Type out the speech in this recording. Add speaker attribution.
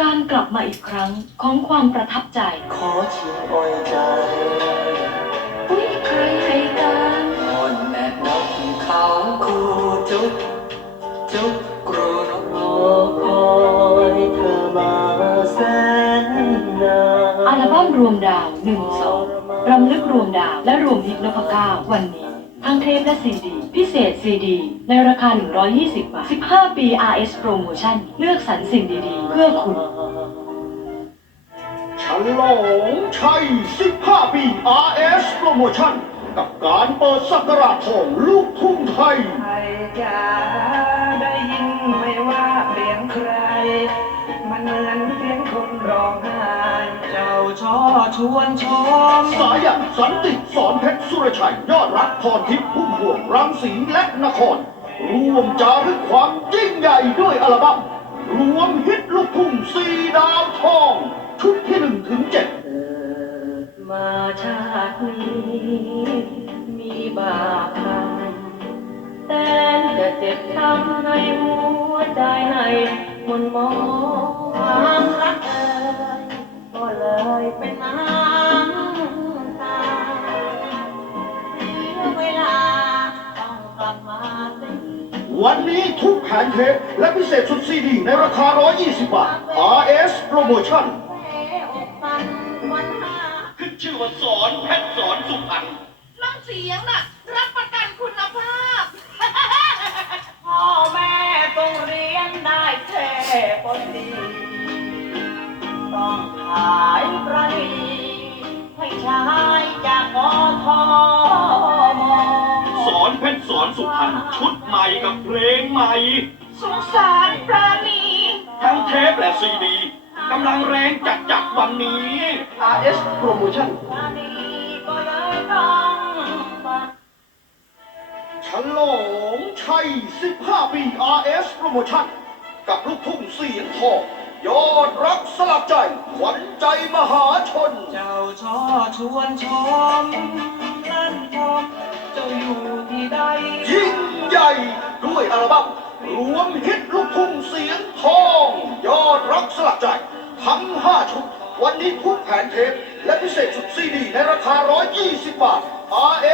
Speaker 1: การกลับมาอีกครั้งของความประทับใจ
Speaker 2: ขอชิมอ้อยใจ
Speaker 1: อุ้ยใครให้กัน
Speaker 2: อ่อนแม่นกเขาคูจุกจุกกรูนกรอคอยเธอมาแสนนาน
Speaker 1: อัลบั้มรวมดาว1-2รำลึกรวมดาวและรวมฮิตนพเก้าวันนี้ทั้งเทปและซีดีพิเศษซีดีในราคา120 บาท15 ปี RS Promotion เลือกสรรสิ่งดีๆเพื่อคุณ
Speaker 3: ฉลองชัย15 ปี RS Promotion กับการเปิดศักราชทองลูกทุ่งไทย
Speaker 4: ใครจะได้ยินไม่ว่าเสียงใครมันเหมือนเสียงคนร้องไห้เจ้าช่อชวนชม
Speaker 3: สายันสันติสอนเพชรสุรชัยยอดรักพรทิพย์พุ่มพวงรังสีและนครรวมจารึกความยิ่งใหญ่ด้วยอัลบั้มรวมฮิตลูกทุ่ง4 ดาวทองชุดที่1 ถึง 7
Speaker 4: มาชาตินี้มีบาปกรรมแต่จะเจ็บช้ำในหัวใจในมนมองความรักก็เลยเป็นน้ำตาเสียเวลาต้องกลับมาสิ
Speaker 3: วันนี้ทุกแผ่นเทปและพิเศษชุดซีดีในราคา120 บาท RS Promotion ขึ้นชื่อว่าสอนเพชรสอนสุพรรณ
Speaker 5: น้ำเสียงน่ะรับประกันคุณภาพ
Speaker 4: พ่อแม่ต้องเรียนได้แค่ป.4ต้องขายประณีให้ชายจากกทม.
Speaker 3: สอนเพชรสอนสุพรรณชุดใหม่กับเพลงใหม่
Speaker 5: สงสารปราณี
Speaker 3: ทั้งเทปและซีดีกำลังแรงจัดวันนี้ RS Promotion
Speaker 4: ประณีก็เลยต้อง
Speaker 3: ฉลองชัย15 ปี RS Promotion กับลูกทุ่งเสียงทองยอดรักสลับใจขวัญใจมหาชน
Speaker 4: เจ้าช่อชวนชมลั่นทมเจ้าอยู่ที่ใด
Speaker 3: ยิ่งใหญ่ด้วยอัลบั้มรวมฮิตลูกทุ่งเสียงทองยอดรักสลักใจทั้ง5 ชุดวันนี้ทุกแผ่นเทปและพิเศษชุดซีดีในราคา120 บาท RS